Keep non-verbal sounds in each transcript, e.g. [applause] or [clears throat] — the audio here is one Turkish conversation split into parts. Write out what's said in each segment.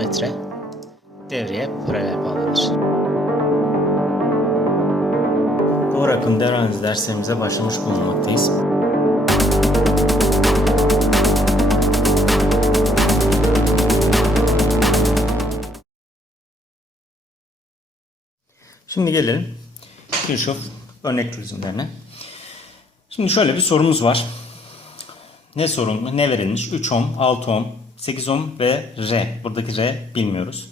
voltmetre devreye paralel bağlanır. Doğru akım devre analizi derslerimize başlamış bulunmaktayız. Şimdi gelelim Kirchhoff örnek çözümlerine. Şimdi şöyle bir sorumuz var. Ne sorun, ne verilmiş? 3 ohm, 6 ohm, 8 ohm ve R. Buradaki R bilmiyoruz.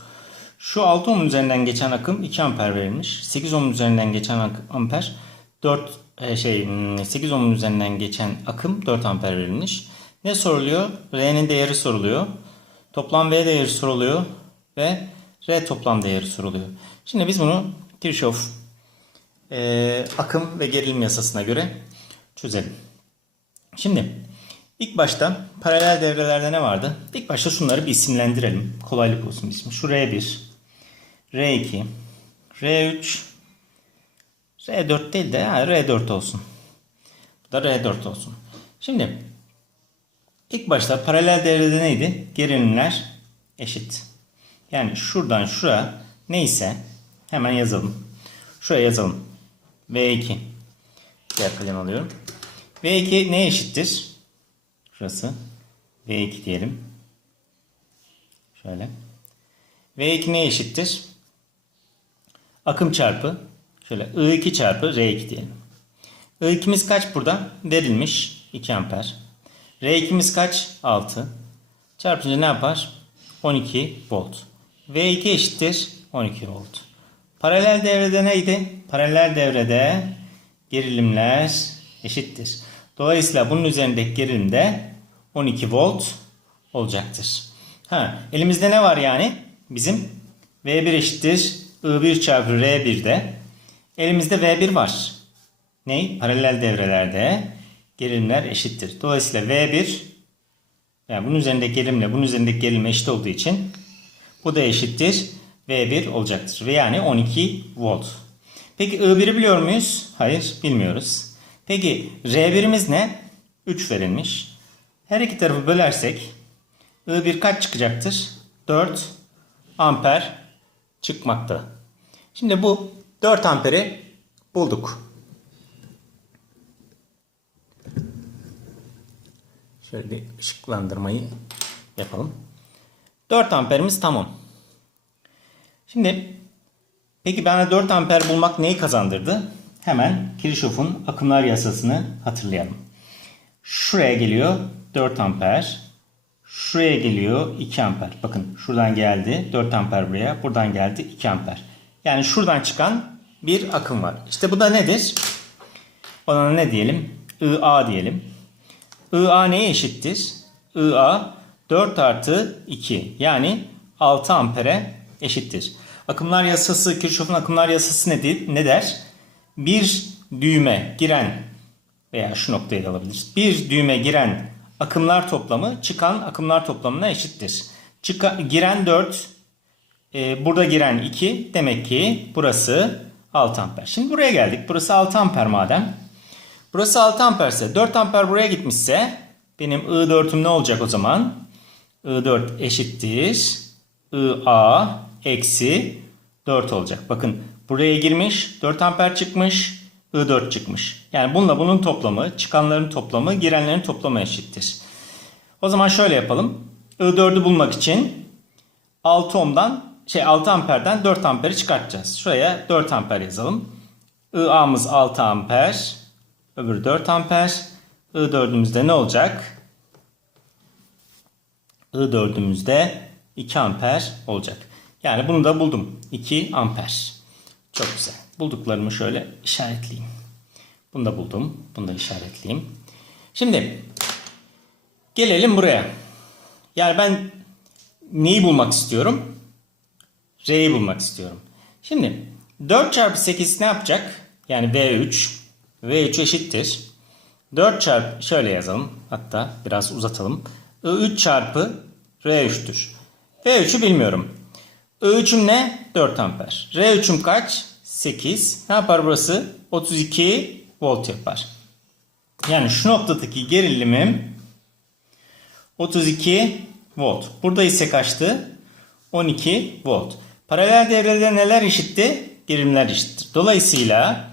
Şu 6 ohm üzerinden geçen akım 2 amper verilmiş. 8 ohm üzerinden geçen amper 4 e, şey hmm, 8 ohm üzerinden geçen akım 4 amper verilmiş. Ne soruluyor? R'nin değeri soruluyor. Toplam V değeri soruluyor ve R toplam değeri soruluyor. Şimdi biz bunu Kirchhoff e, akım ve gerilim yasasına göre çözelim. Şimdi ilk başta paralel devrelerde ne vardı? İlk başta şunları bir isimlendirelim. Kolaylık olsun ismi. Şu R1, R2, R3, R4 değil de ha, R4 olsun. Bu da R4 olsun. Şimdi ilk başta paralel devrede neydi? Gerilimler eşit. Yani şuradan şuraya neyse hemen yazalım. Şuraya yazalım. V2. Diğer kalem alıyorum. V2 ne eşittir? Şurası. V2 diyelim. Şöyle. V2 ne eşittir? Akım çarpı. Şöyle I2 çarpı R2 diyelim. I2'miz kaç burada? Verilmiş. 2 amper. R2'miz kaç? 6. Çarpınca ne yapar? 12 volt. V2 eşittir 12 volt. Paralel devrede neydi? Paralel devrede gerilimler eşittir. Dolayısıyla bunun üzerindeki gerilim de 12 volt olacaktır. Ha, elimizde ne var yani? Bizim V1 eşittir I1 çarpı R1'de. Elimizde V1 var. Ney? Paralel devrelerde gerilimler eşittir. Dolayısıyla V1 yani bunun üzerindeki gerilimle bunun üzerindeki gerilim eşit olduğu için bu da eşittir. V1 olacaktır. Ve yani 12 volt. Peki I1'i biliyor muyuz? Hayır bilmiyoruz. Peki R1'imiz ne? 3 verilmiş. Her iki tarafı bölersek I1 kaç çıkacaktır? 4 amper çıkmakta. Şimdi bu 4 amperi bulduk. Şöyle bir ışıklandırmayı yapalım. 4 amperimiz tamam. Şimdi peki bana 4 amper bulmak neyi kazandırdı? Hemen Kirchhoff'un akımlar yasasını hatırlayalım. Şuraya geliyor 4 amper. Şuraya geliyor 2 amper. Bakın şuradan geldi 4 amper buraya. Buradan geldi 2 amper. Yani şuradan çıkan bir akım var. İşte bu da nedir? Ona ne diyelim? IA diyelim. IA neye eşittir? IA 4 artı 2 yani 6 ampere eşittir. Akımlar yasası, Kirchhoff'un akımlar yasası ne, ne der? Bir düğme giren veya şu noktayı da alabiliriz. Bir düğme giren akımlar toplamı çıkan akımlar toplamına eşittir. Çıka, giren 4, e, burada giren 2 demek ki burası 6 amper. Şimdi buraya geldik. Burası 6 amper madem. Burası 6 amperse 4 amper buraya gitmişse benim I4'üm ne olacak o zaman? I4 eşittir. IA eksi 4 olacak. Bakın buraya girmiş 4 amper çıkmış I4 çıkmış. Yani bununla bunun toplamı çıkanların toplamı girenlerin toplamı eşittir. O zaman şöyle yapalım. I4'ü bulmak için 6 ohm'dan şey 6 amperden 4 amperi çıkartacağız. Şuraya 4 amper yazalım. IA'mız 6 amper. Öbürü 4 amper. I4'ümüzde ne olacak? I4'ümüzde 2 amper olacak. Yani bunu da buldum. 2 amper. Çok güzel. Bulduklarımı şöyle işaretleyeyim. Bunu da buldum. Bunu da işaretleyeyim. Şimdi gelelim buraya. Yani ben neyi bulmak istiyorum? R'yi bulmak istiyorum. Şimdi 4 çarpı 8 ne yapacak? Yani V3. V3 eşittir. 4 çarpı şöyle yazalım. Hatta biraz uzatalım. I3 çarpı R3'tür. V3'ü bilmiyorum. I3'üm ne? 4 amper. R3'üm kaç? 8. Ne yapar burası? 32 volt yapar. Yani şu noktadaki gerilimim 32 volt. Burada ise kaçtı? 12 volt. Paralel devrede neler eşitti? Gerilimler eşittir. Dolayısıyla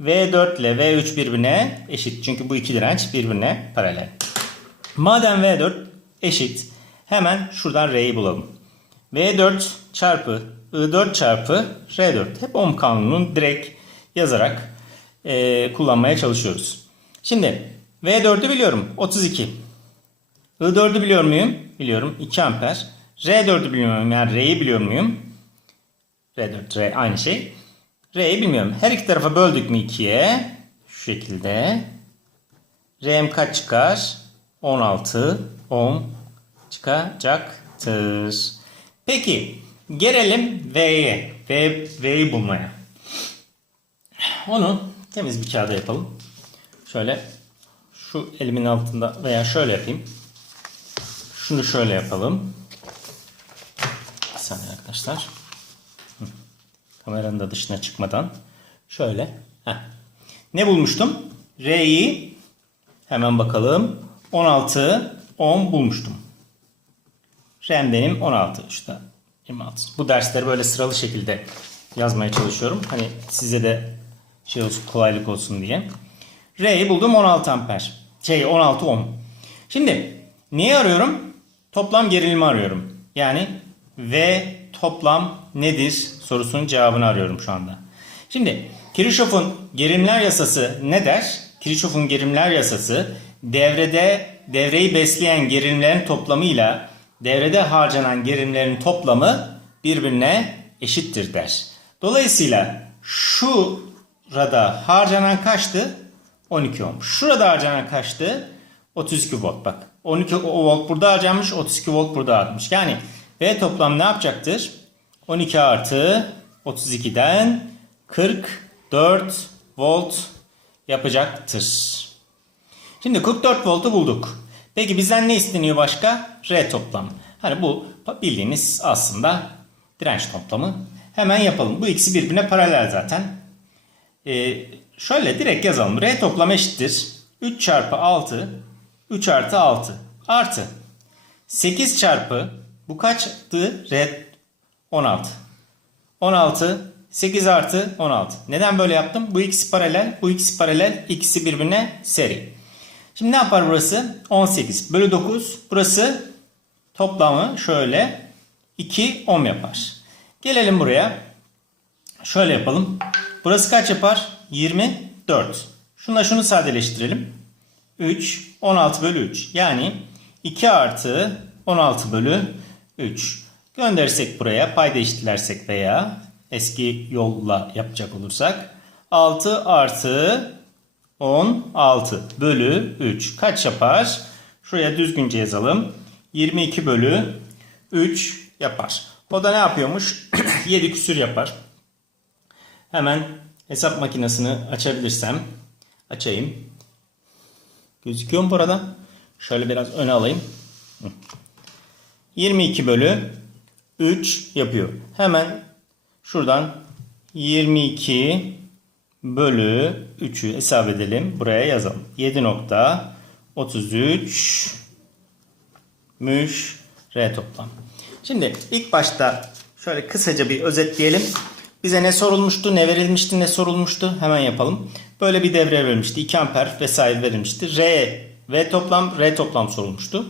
V4 ile V3 birbirine eşit. Çünkü bu iki direnç birbirine paralel. Madem V4 eşit hemen şuradan R'yi bulalım. V4 çarpı I4 çarpı R4. Hep ohm kanununu direkt yazarak eee, kullanmaya çalışıyoruz. Şimdi V4'ü biliyorum 32. I4'ü biliyor muyum? Biliyorum 2 amper. R4'ü biliyor muyum? Yani R'yi biliyor muyum? R4, R aynı şey. R'yi bilmiyorum. Her iki tarafa böldük mü 2'ye? Şu şekilde. R'm kaç çıkar? 16 ohm çıkacaktır. Peki gelelim V'ye. V, V'yi bulmaya. Onu temiz bir kağıda yapalım. Şöyle şu elimin altında veya şöyle yapayım. Şunu şöyle yapalım. Bir saniye arkadaşlar. Kameranın da dışına çıkmadan. Şöyle. Heh. Ne bulmuştum? R'yi hemen bakalım. 16 ohm bulmuştum. R'm benim 16. Şurada 26. Bu dersleri böyle sıralı şekilde yazmaya çalışıyorum. Hani size de şey olsun kolaylık olsun diye. R'yi buldum 16 amper. Şey 16 ohm. Şimdi neyi arıyorum? Toplam gerilimi arıyorum. Yani V toplam nedir sorusunun cevabını arıyorum şu anda. Şimdi Kirchhoff'un gerilimler yasası ne der? Kirchhoff'un gerilimler yasası devrede devreyi besleyen gerilimlerin toplamıyla devrede harcanan gerilimlerin toplamı birbirine eşittir der. Dolayısıyla şurada harcanan kaçtı? 12 ohm. Şurada harcanan kaçtı? 32 volt bak. 12 volt burada harcanmış, 32 volt burada harcanmış. Yani V toplam ne yapacaktır? 12 artı 32'den 44 volt yapacaktır. Şimdi 44 voltu bulduk. Peki bizden ne isteniyor başka? R toplam. Hani bu bildiğiniz aslında direnç toplamı. Hemen yapalım. Bu ikisi birbirine paralel zaten. Ee, şöyle direkt yazalım. R toplam eşittir. 3 çarpı 6. 3 artı 6. Artı. 8 çarpı bu kaçtı? R 16. 16. 8 artı 16. Neden böyle yaptım? Bu ikisi paralel. Bu ikisi paralel. İkisi birbirine seri. Şimdi ne yapar burası? 18 bölü 9. Burası toplamı şöyle 2 ohm yapar. Gelelim buraya. Şöyle yapalım. Burası kaç yapar? 24. Şunla şunu sadeleştirelim. 3, 16 bölü 3. Yani 2 artı 16 bölü 3. Gönderirsek buraya payda eşitlersek veya eski yolla yapacak olursak 6 artı 16 bölü 3 kaç yapar? Şuraya düzgünce yazalım. 22 bölü 3 yapar. O da ne yapıyormuş? [clears throat] 7 küsür yapar. Hemen hesap makinesini açabilirsem açayım. Gözüküyor mu burada? Şöyle biraz öne alayım. 22 bölü 3 yapıyor. Hemen şuradan 22 bölü 3'ü hesap edelim. Buraya yazalım. 7.33 müş R toplam. Şimdi ilk başta şöyle kısaca bir özetleyelim. Bize ne sorulmuştu, ne verilmişti, ne sorulmuştu hemen yapalım. Böyle bir devre verilmişti. 2 amper vesaire verilmişti. R V toplam, R toplam sorulmuştu.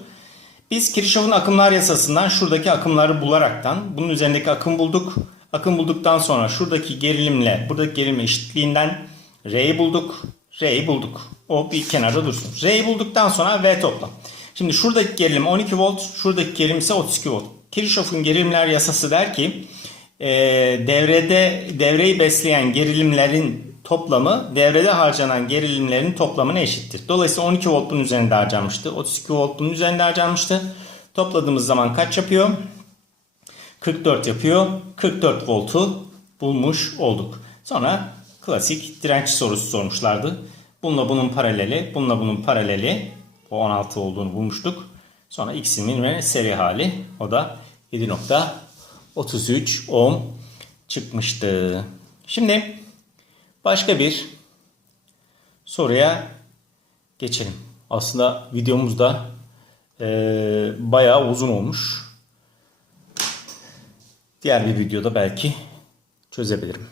Biz Kirchhoff'un akımlar yasasından şuradaki akımları bularaktan bunun üzerindeki akım bulduk. Akım bulduktan sonra şuradaki gerilimle buradaki gerilim eşitliğinden R'yi bulduk. R'yi bulduk. O bir kenarda dursun. R'yi bulduktan sonra V toplam. Şimdi şuradaki gerilim 12 volt, şuradaki gerilim ise 32 volt. Kirchhoff'un gerilimler yasası der ki e, devrede devreyi besleyen gerilimlerin toplamı devrede harcanan gerilimlerin toplamına eşittir. Dolayısıyla 12 volt bunun üzerinde harcanmıştı. 32 volt bunun üzerinde harcanmıştı. Topladığımız zaman kaç yapıyor? 44 yapıyor. 44 voltu bulmuş olduk. Sonra klasik direnç sorusu sormuşlardı. Bununla bunun paraleli, bununla bunun paraleli o 16 olduğunu bulmuştuk. Sonra ve seri hali o da 7.33 ohm çıkmıştı. Şimdi başka bir soruya geçelim. Aslında videomuz da e, bayağı uzun olmuş. Diğer bir videoda belki çözebilirim.